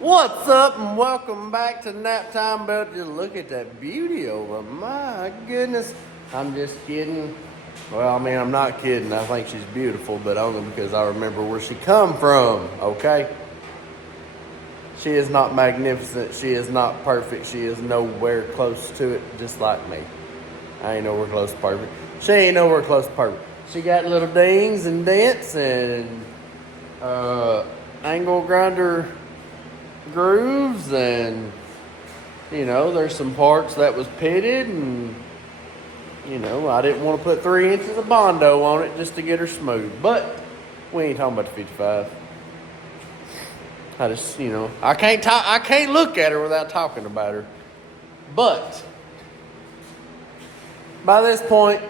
What's up and welcome back to Nap Time. But just look at that beauty over. My goodness. I'm just kidding. Well, I mean, I'm not kidding. I think she's beautiful, but only because I remember where she come from, okay? She is not magnificent. She is not perfect. She is nowhere close to it, just like me. I ain't nowhere close to perfect. She ain't nowhere close to perfect. She got little dings and dents and angle grinder grooves, and there's some parts that was pitted, and I didn't want to put 3 inches of Bondo on it just to get her smooth. But we ain't talking about the 55. I just I can't look at her without talking about her. But by this point,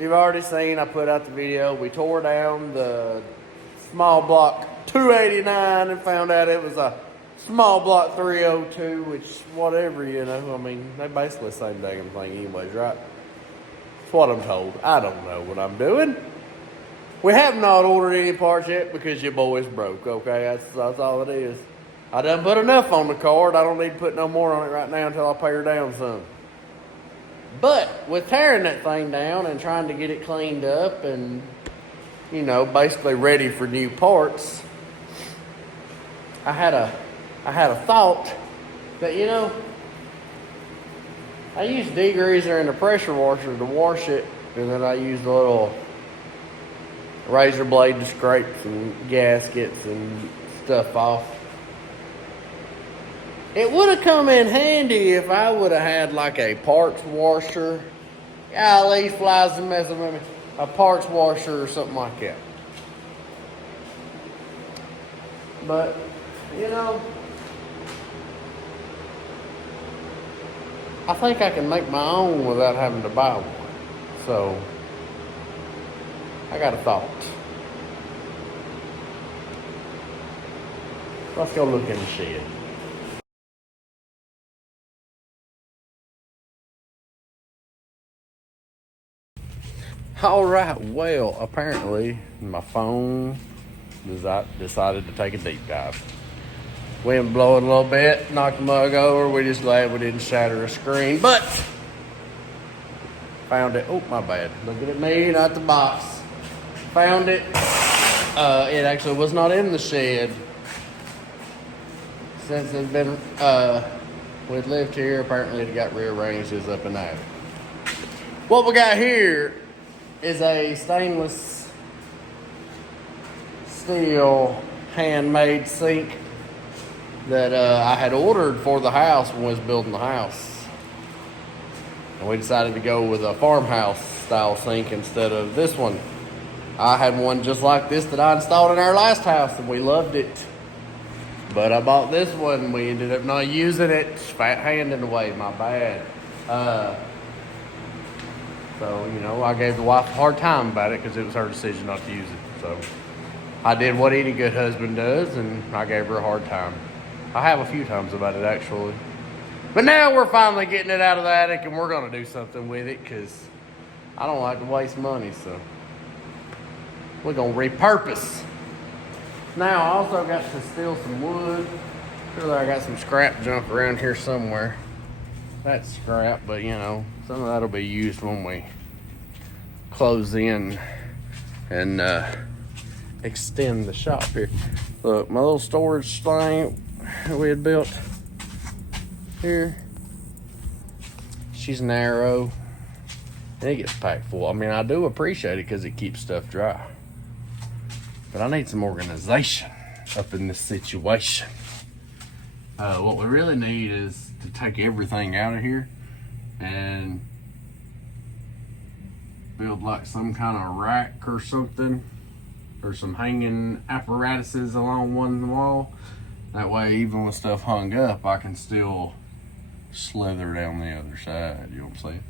you've already seen I put out the video. We tore down the small block 289 and found out it was a small block 302, which whatever, I mean, they basically the same dang thing anyways, right? That's what I'm told. I don't know what I'm doing. We have not ordered any parts yet because your boy's broke, okay? That's all it is. I done put enough on the card. I don't need to put no more on it right now until I pay her down some. But with tearing that thing down and trying to get it cleaned up and, basically ready for new parts, I had a thought that, I use degreaser and a pressure washer to wash it, and then I use a little razor blade to scrape some gaskets and stuff off. It would have come in handy if I would have had like a parts washer. Golly, flies and messing with me. A parts washer or something like that. But, I think I can make my own without having to buy one. So, I got a thought. Let's go look in the shed. Alright, well, apparently my phone decided to take a deep dive. Wind blowing a little bit, knocked the mug over. We're just glad we didn't shatter a screen, but found it. Oh, my bad. Looking at me, not the box. Found it. It actually was not in the shed. Since it's been, we'd lived here, apparently it got rearranged as up and out. What we got here is a stainless steel handmade sink that I had ordered for the house when we was building the house. And we decided to go with a farmhouse style sink instead of this one. I had one just like this that I installed in our last house and we loved it. But I bought this one, we ended up not using it. Fat handed away, my bad. So, I gave the wife a hard time about it because it was her decision not to use it. So I did what any good husband does, and I gave her a hard time. I have a few times about it, actually. But now we're finally getting it out of the attic, and we're going to do something with it because I don't like to waste money, so we're going to repurpose. Now, I also got to steal some wood. Surely I got some scrap junk around here somewhere. That's scrap, but, some of that will be used when we close in and extend the shop here. Look, my little storage thing we had built here, she's narrow and it gets packed full. I mean, I do appreciate it because it keeps stuff dry, but I need some organization up in this situation. What we really need is to take everything out of here and build like some kind of rack or something, or some hanging apparatuses along one wall. That way, even with stuff hung up, I can still slither down the other side. You know what I'm saying?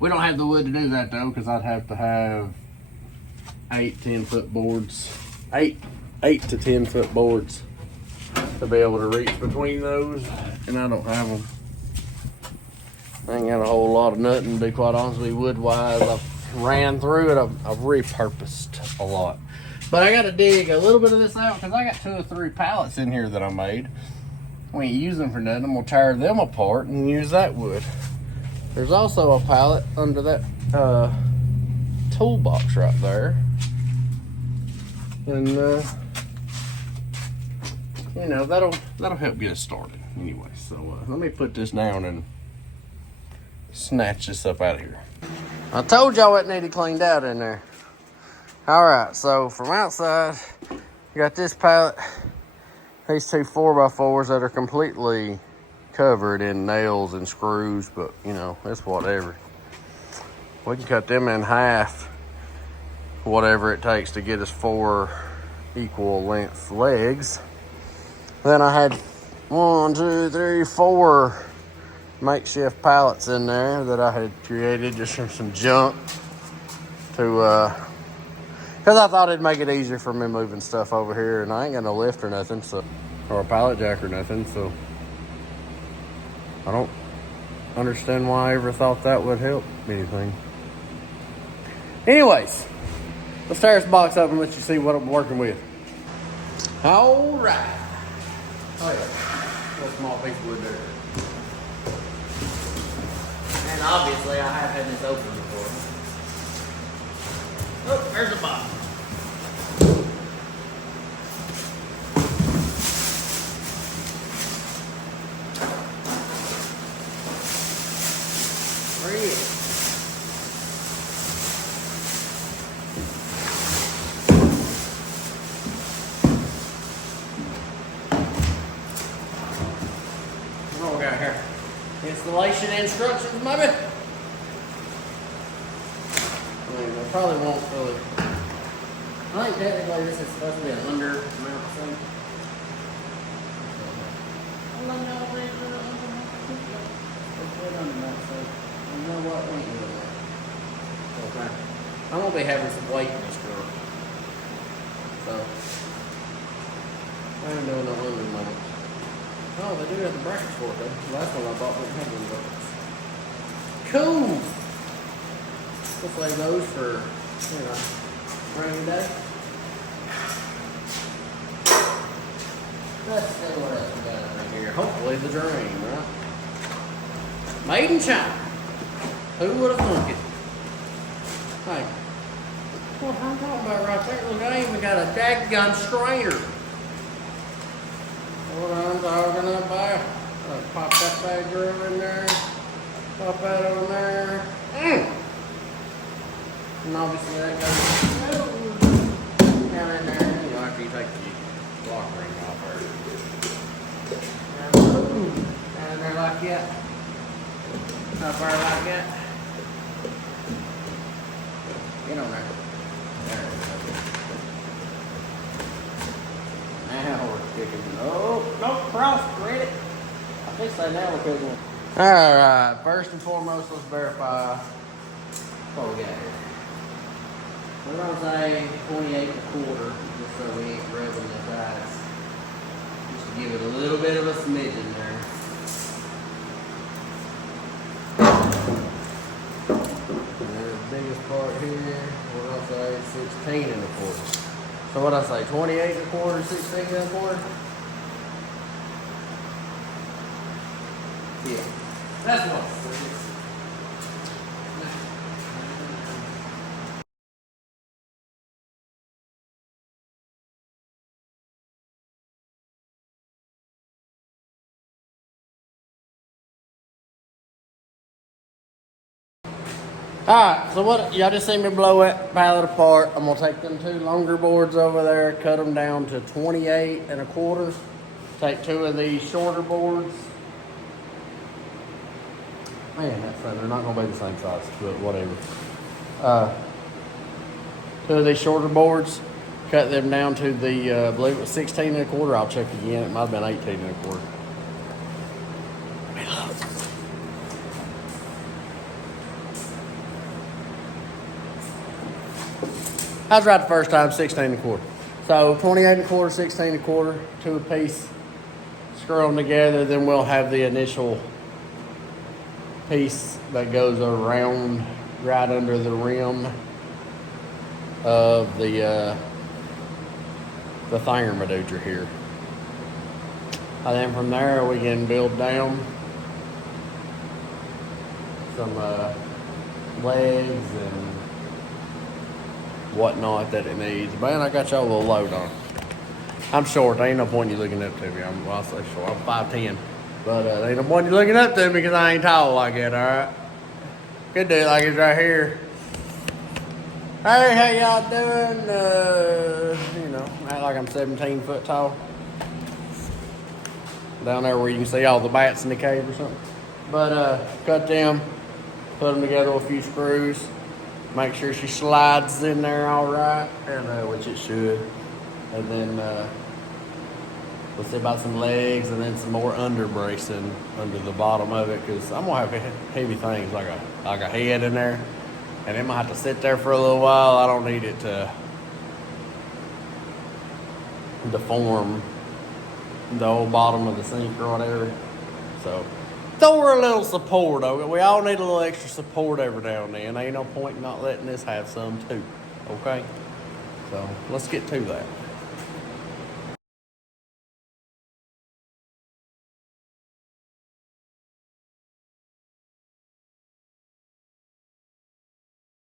We don't have the wood to do that though, because I'd have to have 10-foot boards, 8 to 10 foot boards to be able to reach between those, and I don't have them. I ain't got a whole lot of nothing, to be quite honest with you, wood-wise. I've ran through it. I've repurposed a lot. But I gotta dig a little bit of this out because I got 2 or 3 pallets in here that I made. We ain't use them for nothing. I'm gonna tear them apart and use that wood. There's also a pallet under that toolbox right there. And you know, that'll help get us started anyway. So let me put this down and snatch this up out of here. I told y'all it needed cleaned out in there. All right, so from outside, you got this pallet, these 2 4x4s that are completely covered in nails and screws, but you know, it's whatever. We can cut them in half, whatever it takes to get us 4 equal length legs. Then I had 1, 2, 3, 4 makeshift pallets in there that I had created just from some junk to, because I thought it'd make it easier for me moving stuff over here, and I ain't got no lift or nothing, so, or a pallet jack or nothing, so I don't understand why I ever thought that would help anything. Anyways, let's tear this box up and let you see what I'm working with. All right. Oh yeah, little small piece of wood there. And obviously I have had this open before. Oh, there's the box. Where is it? What we got here? Installation instructions, maybe? I mean, they probably won't really. I think technically this is supposed to be an under mount thing. You know what? We ain't doing that. Okay. I'm gonna be having some weight in this truck. So I ain't doing no under mount. Oh, they do have the brackets for it though. The last one I bought didn't have any brackets. Cool! We'll save those for, you know, rainy day. Let's see what else we got in here. Hopefully the drain, right? Made in China. Who would have thunk it? Hey, what I'm talking about right there, look, I even got a dadgun strainer. What I'm talking about. Pop that bag grill in there. Pop that over there. And obviously that goes down in there. You know, after you take the lock ring off there. Down in there like that. Up there like that. Get on there. There we go. Now we're kicking. Oh, no, cross, read it. I think so now we're cooking. Alright, first and foremost, let's verify what we got here. We're going to say 28 1/4, just so we ain't rubbing the sides. Just to give it a little bit of a smidgen there. And the biggest part here, we're going to say 16 1/4. So what I say, 28 1/4, 16 1/4? Yeah, that's what it is. Alright, so what, y'all just seen me blow that pallet apart. I'm gonna take them 2 longer boards over there, cut them down to 28 1/4. Take 2 of these shorter boards. Man, that's right, they're not gonna be the same size, but whatever. 2 of these shorter boards, cut them down to the, I believe it was 16 1/4. I'll check again, it might have been 18 1/4. I was right the first time, 16 1/4. So 28 1/4, 16 1/4, 2 apiece, screw them together, then we'll have the initial piece that goes around right under the rim of the the thingamajigger here. And then from there we can build down some legs and whatnot that it needs. Man, I got y'all a little load on. I'm short. There ain't no point you looking up to me. I'll say short. I'm 5'10". But there ain't no point you looking up to me because I ain't tall like that, alright? Good dude like it's right here. Hey, how y'all doing? You know, act like I'm 17 foot tall. Down there where you can see all the bats in the cave or something. But cut them, put them together with a few screws. Make sure she slides in there all right, and which it should. And then we'll see about some legs and then some more under bracing under the bottom of it, because I'm gonna have heavy things like a head in there, and it might have to sit there for a little while. I don't need it to deform the old bottom of the sink or whatever. So throw her a little support, okay? We all need a little extra support every now and then. Ain't no point in not letting this have some too, okay? So let's get to that.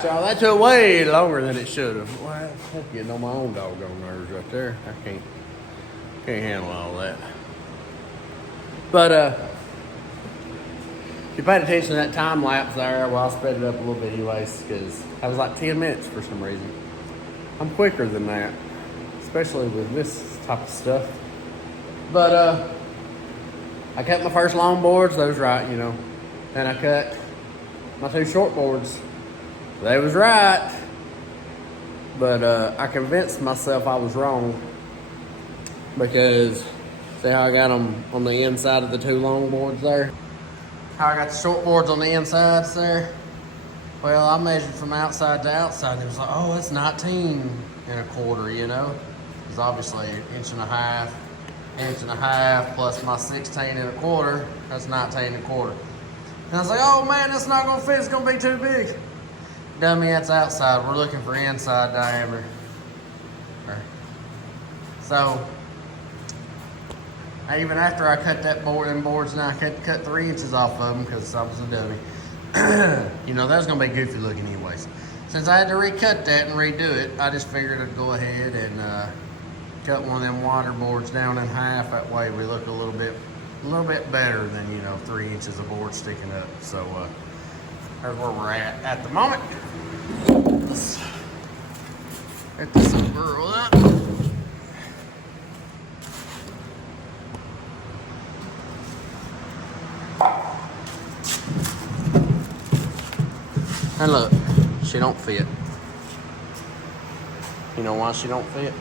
So that took way longer than it should have. Well, that's getting on my own doggone nerves right there. I can't handle all that. But if you paid attention to that time lapse there, well, I sped it up a little bit anyways, because I was like 10 minutes for some reason. I'm quicker than that, especially with this type of stuff. But I cut my first long boards, those right, you know. And I cut my two short boards. They was right. But I convinced myself I was wrong, because see how I got them on the inside of the two long boards there? How I got the short boards on the insides there? Well, I measured from outside to outside, and it was like, oh, it's 19 1/4, you know? It's obviously an inch and a half plus my 16 1/4, that's 19 1/4. And I was like, oh man, that's not gonna fit, it's gonna be too big. Dummy, that's outside. We're looking for inside diameter. So, even after I cut them boards, now I cut 3 inches off of them because I was a dummy. You know, that was gonna be goofy looking anyways. Since I had to recut that and redo it, I just figured I'd go ahead and cut one of them water boards down in half. That way we look a little bit better than, you know, 3 inches of board sticking up. So there's where we're at the moment. Let's get this girl up. And look, she don't fit. You know why she don't fit?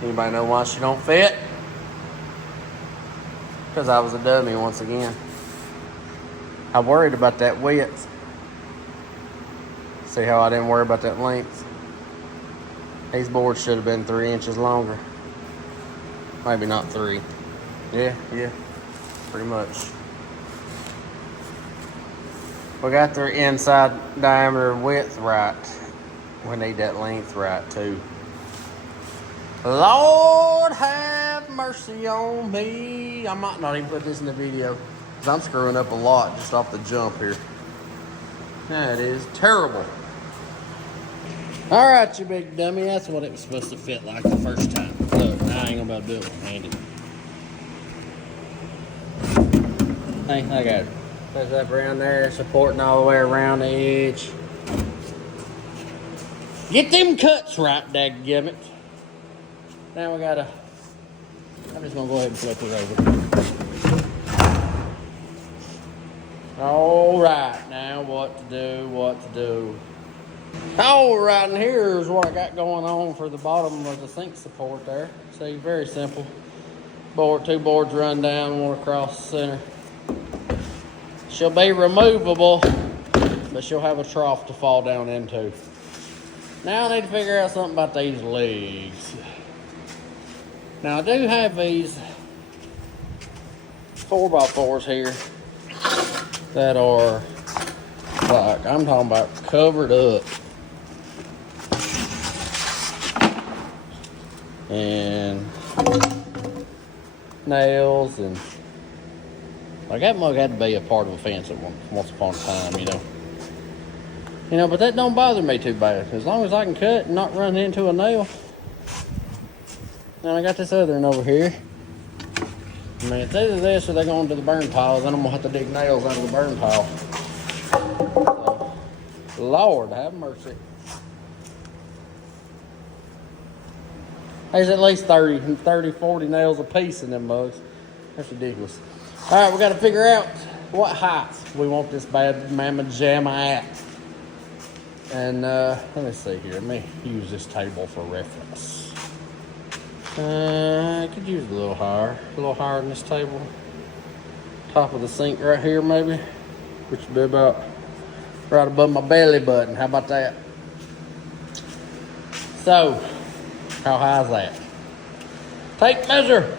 Anybody know why she don't fit? Because I was a dummy once again. I worried about that width. See how I didn't worry about that length? These boards should have been 3 inches longer. Maybe not 3. Yeah, pretty much. We got their inside diameter width right. We need that length right too. Lord have mercy on me. I might not even put this in the video because I'm screwing up a lot just off the jump here. That is terrible. All right, you big dummy. That's what it was supposed to fit like the first time. Look, now I ain't gonna be able to do it one-handed. Hey, I got it. Put that around there, supporting all the way around the edge. Get them cuts right, dadgummit. Now we gotta, I'm just gonna go ahead and flip it over. All right, now what to do. All right, and here's what I got going on for the bottom of the sink support there. See, very simple. Two boards run down, one across the center. She'll be removable, but she'll have a trough to fall down into. Now I need to figure out something about these legs. Now I do have these 4x4s here that are like, I'm talking about covered up and nails, and like that mug had to be a part of a fence at once upon a time, you know. But that don't bother me too bad. As long as I can cut and not run into a nail. And I got this other one over here. I mean, it's either this or they're going to the burn pile. Then I'm going to have to dig nails out of the burn pile. So, Lord, have mercy. There's at least 30, 40 nails a piece in them mugs. That's ridiculous. All right, we got to figure out what height we want this bad mamma jamma at. And let me see here. Let me use this table for reference. I could use a little higher than this table. Top of the sink right here, maybe, which would be about right above my belly button. How about that? So, how high is that? Tape measure.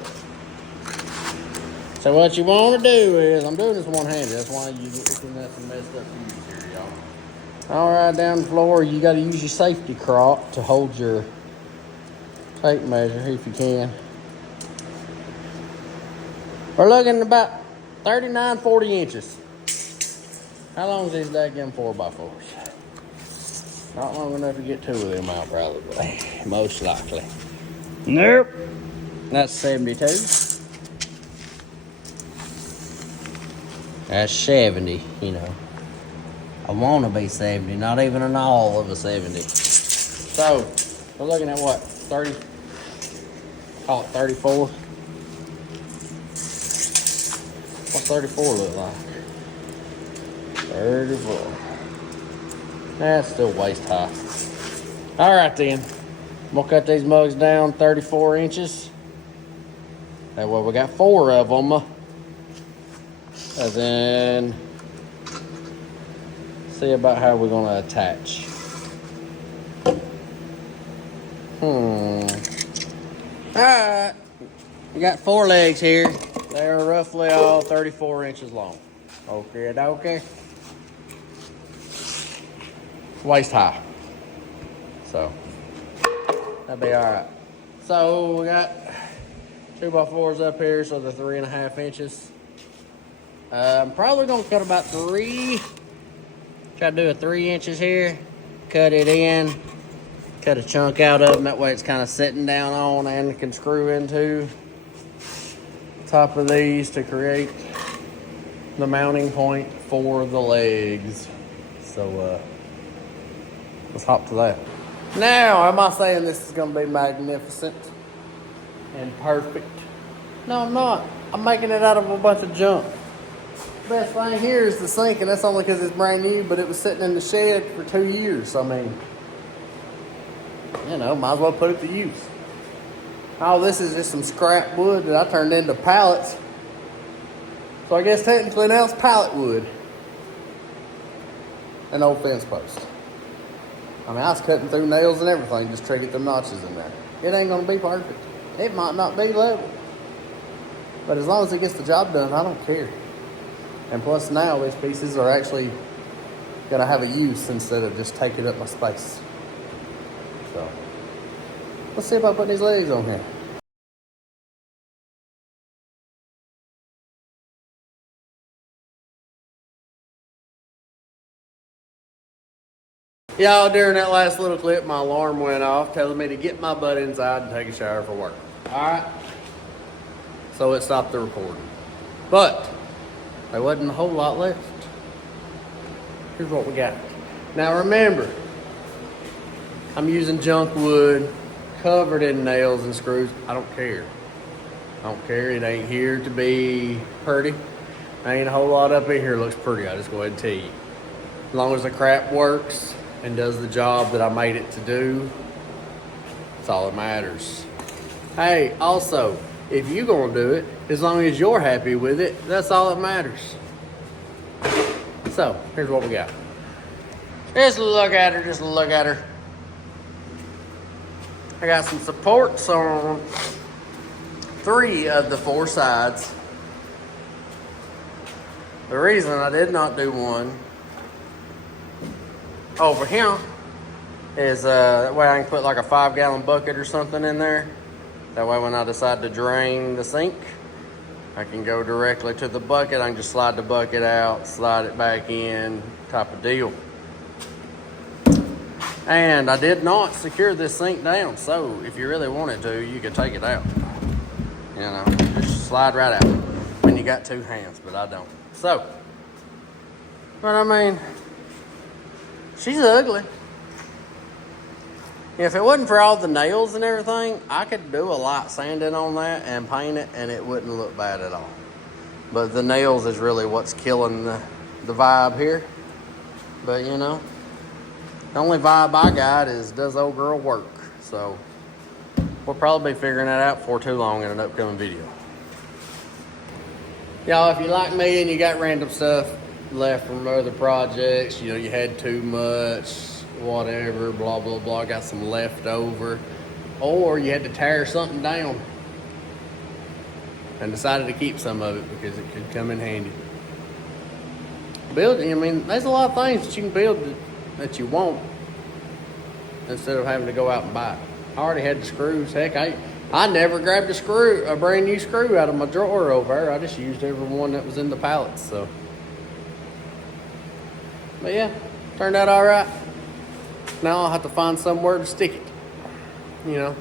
So what you want to do is, I'm doing this one-handed. That's why you get some messed up views here, y'all. All right, down the floor, you got to use your safety crop to hold your tape measure if you can. We're looking at about 39, 40 inches. How long is these daggum 4x4s? Not long enough to get two of them out, probably. Most likely. Nope. That's 72. That's 70, you know. I want to be 70, not even an all of a 70. So, we're looking at what? 30? Call it 34. What's 34 look like? 34. That's still waist high. All right then. We'll cut these mugs down 34 inches. That way we got 4 of them. And then see about how we're going to attach. Alright. We got 4 legs here. They are roughly all 34 inches long. Okay. Waist high. So, that'll be alright. So, we got 2x4s up here, so they're 3.5 inches. I'm probably going to cut about 3. Try to do a 3 inches here. Cut it in. Cut a chunk out of them. That way it's kind of sitting down on and can screw into top of these to create the mounting point for the legs. So, let's hop to that. Now, am I saying this is going to be magnificent and perfect? No, I'm not. I'm making it out of a bunch of junk. Best thing here is the sink, and that's only because it's brand new, but it was sitting in the shed for 2 years. I mean, might as well put it to use. All this is just some scrap wood that I turned into pallets. So I guess technically now it's pallet wood. An old fence post. I mean, I was cutting through nails and everything just to get them notches in there. It ain't gonna be perfect. It might not be level. But as long as it gets the job done, I don't care. And plus now these pieces are actually gonna have a use instead of just taking up my space. So, let's see about putting these legs on here. Y'all, during that last little clip, my alarm went off telling me to get my butt inside and take a shower for work. Alright? So it stopped the recording. But there wasn't a whole lot left. Here's what we got. Now remember, I'm using junk wood covered in nails and screws. I don't care. It ain't here to be pretty. Ain't a whole lot up in here looks pretty. I'll just go ahead and tell you. As long as the crap works and does the job that I made it to do, that's all that matters. Hey, also, if you're gonna do it, as long as you're happy with it, that's all that matters. So, here's what we got. Just look at her. I got some supports on 3 of the 4 sides. The reason I did not do one over here is that way I can put like a 5-gallon bucket or something in there That way when I decide to drain the sink, I can go directly to the bucket. I can just slide the bucket out, slide it back in, type of deal. And I did not secure this sink down, so if you really wanted to, you could take it out. You know, just slide right out when you got two hands, but I don't. So, but I mean, she's ugly. If it wasn't for all the nails and everything, I could do a light sanding on that and paint it, and it wouldn't look bad at all. But the nails is really what's killing the vibe here. But you know, the only vibe I got is, does old girl work? So we'll probably be figuring that out before too long in an upcoming video. Y'all, if you like me and you got random stuff left from other projects, you know, you had too much, whatever, blah, blah, blah, got some left over, or you had to tear something down and decided to keep some of it because it could come in handy. Building, I mean, there's a lot of things that you can build that you want instead of having to go out and buy it. I already had the screws. Heck, I never grabbed a brand new screw out of my drawer over there. I just used every one that was in the pallets. So, but yeah, turned out all right. Now I'll have to find somewhere to stick it. You know,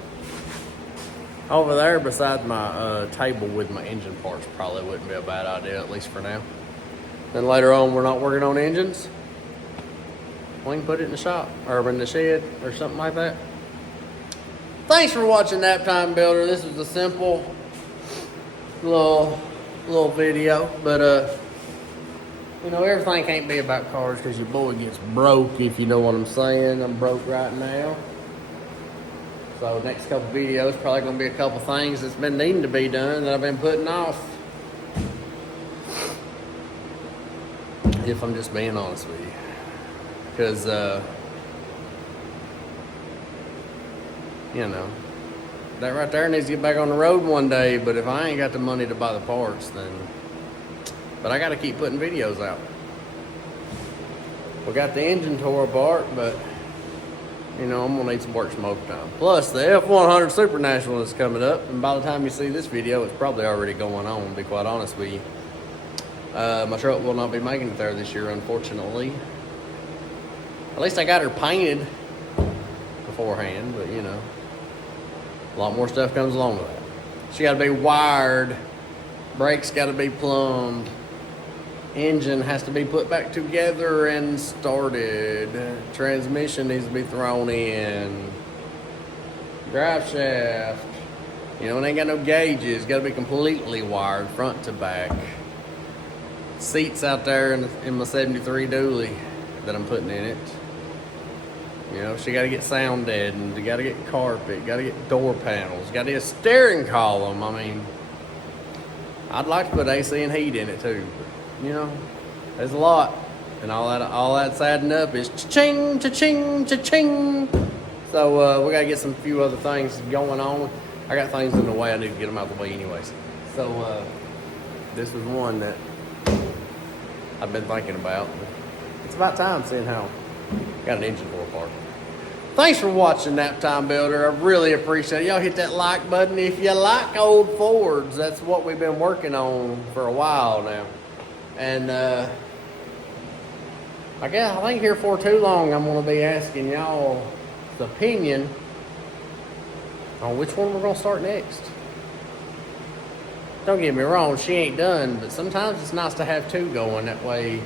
over there beside my table with my engine parts probably wouldn't be a bad idea, at least for now. Then later on, we're not working on engines, we can put it in the shop or in the shed or something like that. Thanks for watching Nap Time Builder. This was a simple little video, but you know, everything can't be about cars because your boy gets broke, if you know what I'm saying. I'm broke right now. So next couple videos probably gonna be a couple things that's been needing to be done that I've been putting off. If I'm just being honest with you. Because, you know, that right there needs to get back on the road one day. But if I ain't got the money to buy the parts, then... But I got to keep putting videos out. We got the engine tore apart, but, you know, I'm going to need some work smoke time. Plus, the F100 Super National is coming up. And by the time you see this video, it's probably already going on, to be quite honest with you. My truck will not be making it there this year, unfortunately. At least I got her painted beforehand, but you know, a lot more stuff comes along with that. She got to be wired, brakes got to be plumbed, engine has to be put back together and started, transmission needs to be thrown in, drive shaft, you know, it ain't got no gauges, got to be completely wired front to back. Seats out there in my 73 dually that I'm putting in it. You know, she got to get sound deadened, you got to get carpet, got to get door panels, got to get a steering column. I mean, I'd like to put AC and heat in it too, but, you know, there's a lot, and all that's adding up is cha-ching, cha-ching, cha-ching. So we got to get some few other things going on. I got things in the way, I need to get them out of the way anyways. So this was one that I've been thinking about. It's about time, seeing how I got an engine tore apart. Thanks for watching Nap Time Builder. I really appreciate it. Y'all hit that like button if you like old Fords. That's what we've been working on for a while now. And I think here for too long I'm going to be asking y'all's opinion on which one we're going to start next. Don't get me wrong, she ain't done, but sometimes it's nice to have two going. That way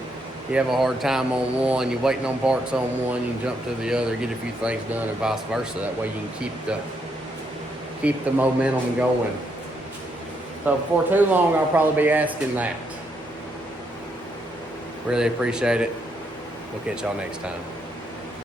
you have a hard time on one, you're waiting on parts on one, you can jump to the other, get a few things done, and vice versa. That way you can keep the momentum going. So for too long, I'll probably be asking that. Really appreciate it. We'll catch y'all next time.